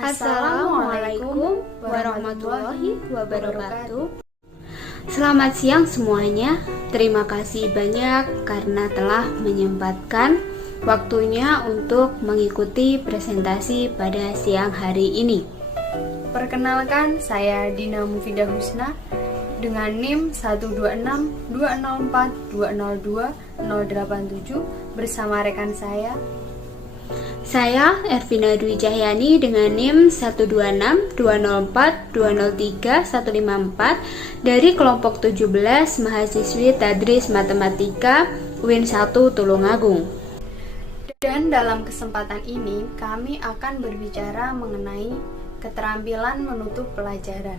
Assalamualaikum warahmatullahi wabarakatuh. Selamat siang semuanya. Terima kasih banyak karena telah menyempatkan waktunya untuk mengikuti presentasi pada siang hari ini. Perkenalkan, saya Dina Mufidah Husna dengan NIM 12620420287 bersama rekan saya Ervina Dwi Cahyani dengan NIM 1262042035154 dari kelompok 17 mahasiswi Tadris Matematika UIN 1 Tulungagung. Dan dalam kesempatan ini kami akan berbicara mengenai keterampilan menutup pelajaran.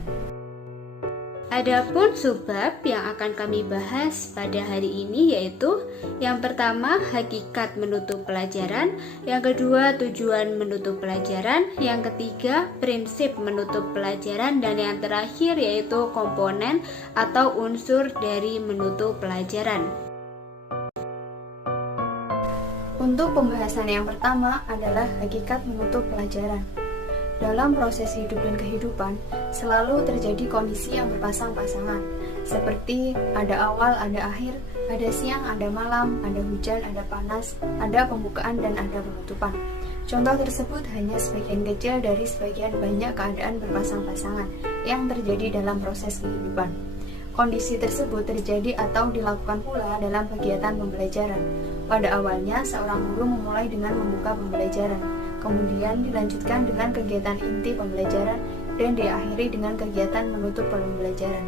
Adapun subbab yang akan kami bahas pada hari ini yaitu yang pertama hakikat menutup pelajaran, yang kedua tujuan menutup pelajaran, yang ketiga prinsip menutup pelajaran, dan yang terakhir yaitu komponen atau unsur dari menutup pelajaran. Untuk pembahasan yang pertama adalah hakikat menutup pelajaran. Dalam proses hidup dan kehidupan, selalu terjadi kondisi yang berpasang-pasangan, seperti ada awal, ada akhir, ada siang, ada malam, ada hujan, ada panas, ada pembukaan, dan ada penutupan. Contoh tersebut hanya sebagian kecil dari sebagian banyak keadaan berpasang-pasangan yang terjadi dalam proses kehidupan. Kondisi tersebut terjadi atau dilakukan pula dalam kegiatan pembelajaran. Pada awalnya, seorang guru memulai dengan membuka pembelajaran, kemudian dilanjutkan dengan kegiatan inti pembelajaran, dan diakhiri dengan kegiatan menutup pembelajaran.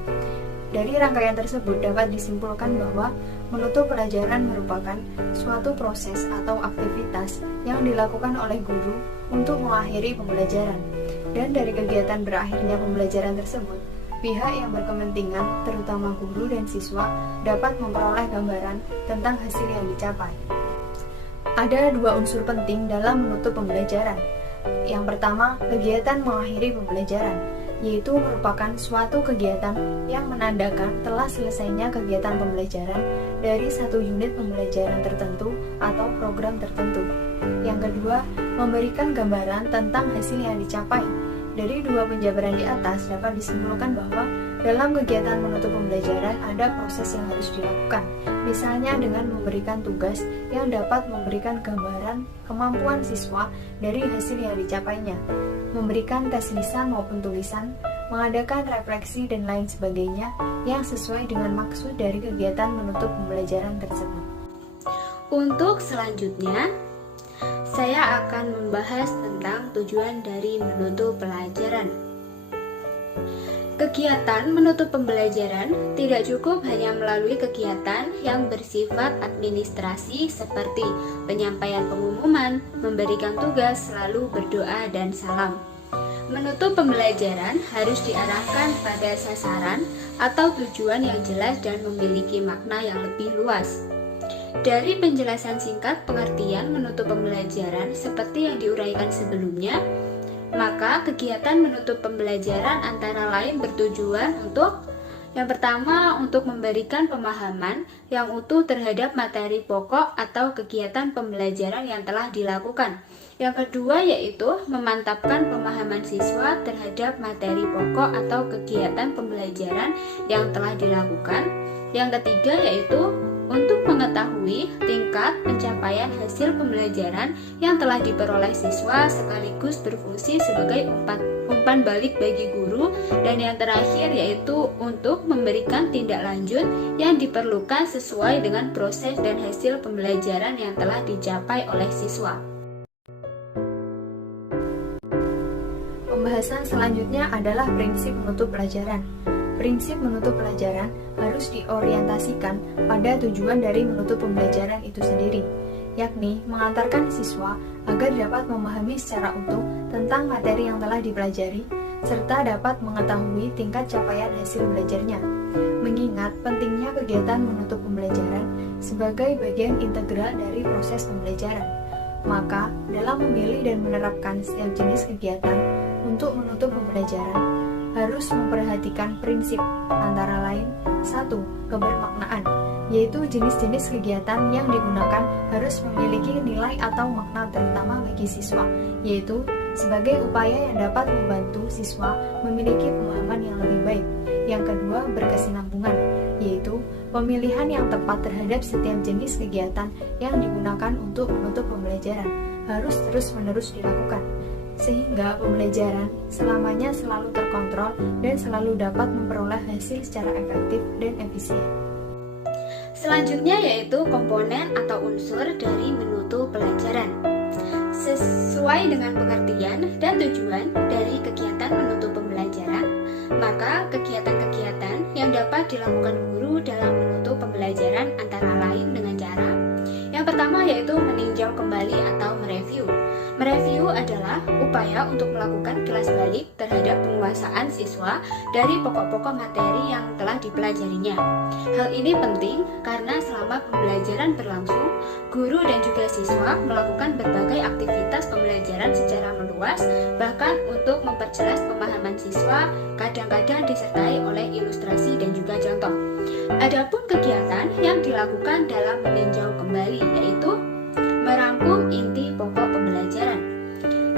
Dari rangkaian tersebut dapat disimpulkan bahwa menutup pelajaran merupakan suatu proses atau aktivitas yang dilakukan oleh guru untuk mengakhiri pembelajaran. Dan dari kegiatan berakhirnya pembelajaran tersebut, pihak yang berkepentingan, terutama guru dan siswa, dapat memperoleh gambaran tentang hasil yang dicapai. Ada dua unsur penting dalam menutup pembelajaran. Yang pertama, kegiatan mengakhiri pembelajaran, yaitu merupakan suatu kegiatan yang menandakan telah selesainya kegiatan pembelajaran dari satu unit pembelajaran tertentu atau program tertentu. Yang kedua, memberikan gambaran tentang hasil yang dicapai. Dari dua penjabaran di atas dapat disimpulkan bahwa dalam kegiatan menutup pembelajaran ada proses yang harus dilakukan, misalnya dengan memberikan tugas yang dapat memberikan gambaran kemampuan siswa dari hasil yang dicapainya, memberikan tes lisan maupun tulisan, mengadakan refleksi dan lain sebagainya yang sesuai dengan maksud dari kegiatan menutup pembelajaran tersebut. Untuk selanjutnya, saya akan membahas tentang tujuan dari menutup pelajaran. Kegiatan menutup pembelajaran tidak cukup hanya melalui kegiatan yang bersifat administrasi seperti penyampaian pengumuman, memberikan tugas, lalu berdoa, dan salam. Menutup pembelajaran harus diarahkan pada sasaran atau tujuan yang jelas dan memiliki makna yang lebih luas. Dari penjelasan singkat pengertian menutup pembelajaran seperti yang diuraikan sebelumnya, maka kegiatan menutup pembelajaran antara lain bertujuan untuk yang pertama, untuk memberikan pemahaman yang utuh terhadap materi pokok atau kegiatan pembelajaran yang telah dilakukan. Yang kedua yaitu memantapkan pemahaman siswa terhadap materi pokok atau kegiatan pembelajaran yang telah dilakukan. Yang ketiga yaitu untuk mengetahui tingkat pencapaian hasil pembelajaran yang telah diperoleh siswa sekaligus berfungsi sebagai umpan balik bagi guru, dan yang terakhir yaitu untuk memberikan tindak lanjut yang diperlukan sesuai dengan proses dan hasil pembelajaran yang telah dicapai oleh siswa. Pembahasan selanjutnya adalah prinsip menutup pelajaran. Prinsip menutup pelajaran harus diorientasikan pada tujuan dari menutup pembelajaran itu sendiri, yakni mengantarkan siswa agar dapat memahami secara utuh tentang materi yang telah dipelajari, serta dapat mengetahui tingkat capaian hasil belajarnya. Mengingat pentingnya kegiatan menutup pembelajaran sebagai bagian integral dari proses pembelajaran, maka dalam memilih dan menerapkan setiap jenis kegiatan untuk menutup pembelajaran, harus memperhatikan prinsip antara lain 1. Kebermaknaan, yaitu jenis-jenis kegiatan yang digunakan harus memiliki nilai atau makna terutama bagi siswa, yaitu sebagai upaya yang dapat membantu siswa memiliki pemahaman yang lebih baik. Yang kedua, berkesinambungan, yaitu pemilihan yang tepat terhadap setiap jenis kegiatan yang digunakan untuk menutup pembelajaran harus terus-menerus dilakukan, sehingga pembelajaran selamanya selalu terkontrol dan selalu dapat memperoleh hasil secara efektif dan efisien. Selanjutnya yaitu komponen atau unsur dari menutu pelajaran. Sesuai dengan pengertian dan tujuan dari kegiatan menutu pembelajaran, maka kegiatan-kegiatan yang dapat dilakukan guru dalam menutu pembelajaran antara lain dengan cara yang pertama yaitu meninjau kembali atau mereview. Mereview adalah upaya untuk melakukan kilas balik terhadap penguasaan siswa dari pokok-pokok materi yang telah dipelajarinya. Hal ini penting karena selama pembelajaran berlangsung, guru dan juga siswa melakukan berbagai aktivitas pembelajaran secara meluas, bahkan untuk memperjelas pemahaman siswa, kadang-kadang disertai oleh ilustrasi dan juga contoh. Adapun kegiatan yang dilakukan dalam meninjau kembali yaitu merangkum inti pokok pembelajaran.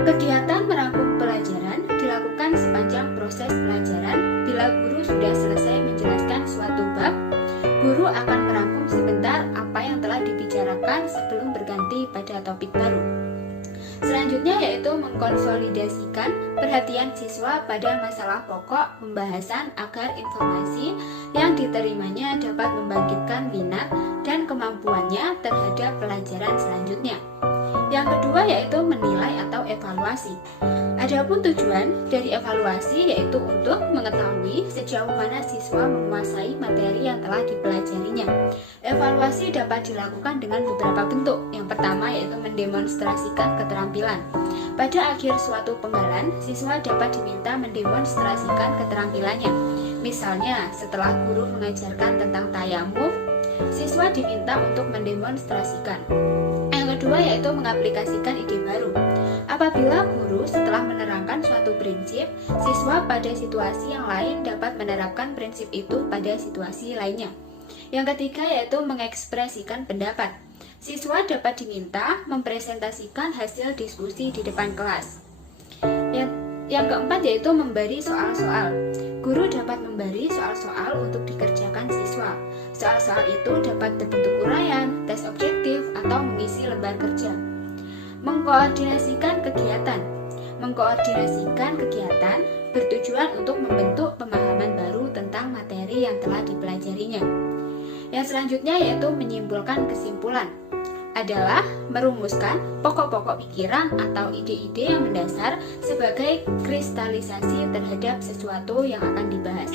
Kegiatan merangkum pelajaran dilakukan sepanjang proses pelajaran. Bila guru sudah selesai menjelaskan suatu bab, guru akan merangkum sebentar apa yang telah dibicarakan sebelum berganti pada topik baru. Selanjutnya yaitu mengkonsolidasikan perhatian siswa pada masalah pokok pembahasan agar informasi yang diterimanya dapat membangkitkan minat dan kemampuannya terhadap pelajaran selanjutnya. Yang kedua yaitu menilai atau evaluasi. Adapun tujuan dari evaluasi yaitu untuk mengetahui sejauh mana siswa menguasai materi yang telah dipelajarinya. Evaluasi dapat dilakukan dengan beberapa bentuk. Yang pertama yaitu mendemonstrasikan keterampilan. Pada akhir suatu penggalan, siswa dapat diminta mendemonstrasikan keterampilannya. Misalnya, setelah guru mengajarkan tentang tayamum, siswa diminta untuk mendemonstrasikan. Yang kedua yaitu mengaplikasikan ide baru. Apabila guru setelah menerangkan suatu prinsip, siswa pada situasi yang lain dapat menerapkan prinsip itu pada situasi lainnya. Yang ketiga yaitu mengekspresikan pendapat. Siswa dapat diminta mempresentasikan hasil diskusi di depan kelas. Yang keempat yaitu memberi soal-soal. Guru dapat memberi soal-soal untuk dikerjakan siswa. Soal-soal itu dapat berbentuk uraian, tes objektif, atau mengisi lembar kerja. Mengkoordinasikan kegiatan. Mengkoordinasikan kegiatan bertujuan untuk membentuk pemahaman baru tentang materi yang telah dipelajarinya. Yang selanjutnya yaitu menyimpulkan kesimpulan. Adalah merumuskan pokok-pokok pikiran atau ide-ide yang mendasar sebagai kristalisasi terhadap sesuatu yang akan dibahas.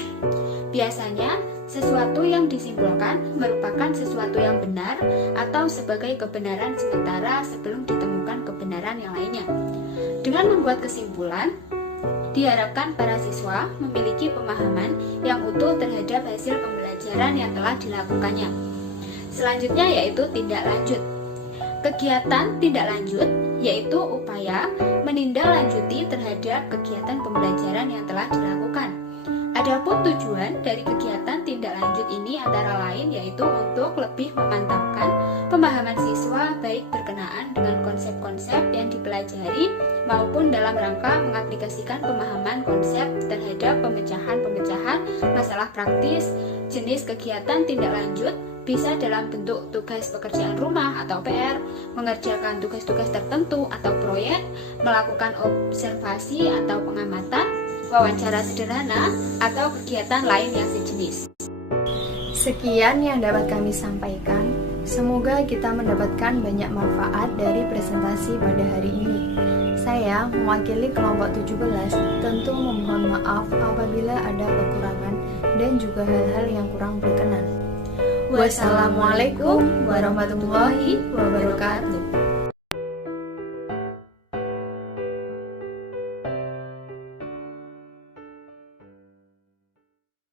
Biasanya, sesuatu yang disimpulkan merupakan sesuatu yang benar atau sebagai kebenaran sementara sebelum ditemukan kebenaran yang lainnya. Dengan membuat kesimpulan, diharapkan para siswa memiliki pemahaman yang utuh terhadap hasil pembelajaran yang telah dilakukannya. Selanjutnya yaitu tindak lanjut. Kegiatan tindak lanjut yaitu upaya menindaklanjuti terhadap kegiatan pembelajaran yang telah dilakukan. Adapun tujuan dari kegiatan tindak lanjut ini antara lain yaitu untuk lebih memantapkan pemahaman siswa baik berkenaan dengan konsep-konsep yang dipelajari maupun dalam rangka mengaplikasikan pemahaman konsep terhadap pemecahan-pemecahan masalah praktis. Jenis kegiatan tindak lanjut bisa dalam bentuk tugas pekerjaan rumah atau PR, mengerjakan tugas-tugas tertentu atau proyek, melakukan observasi atau pengamatan, wawancara sederhana, atau kegiatan lain yang sejenis. Sekian yang dapat kami sampaikan. Semoga kita mendapatkan banyak manfaat dari presentasi pada hari ini. Saya mewakili kelompok 17 tentu memohon maaf apabila ada kekurangan dan juga hal-hal yang kurang berkenan. Wassalamualaikum warahmatullahi wabarakatuh.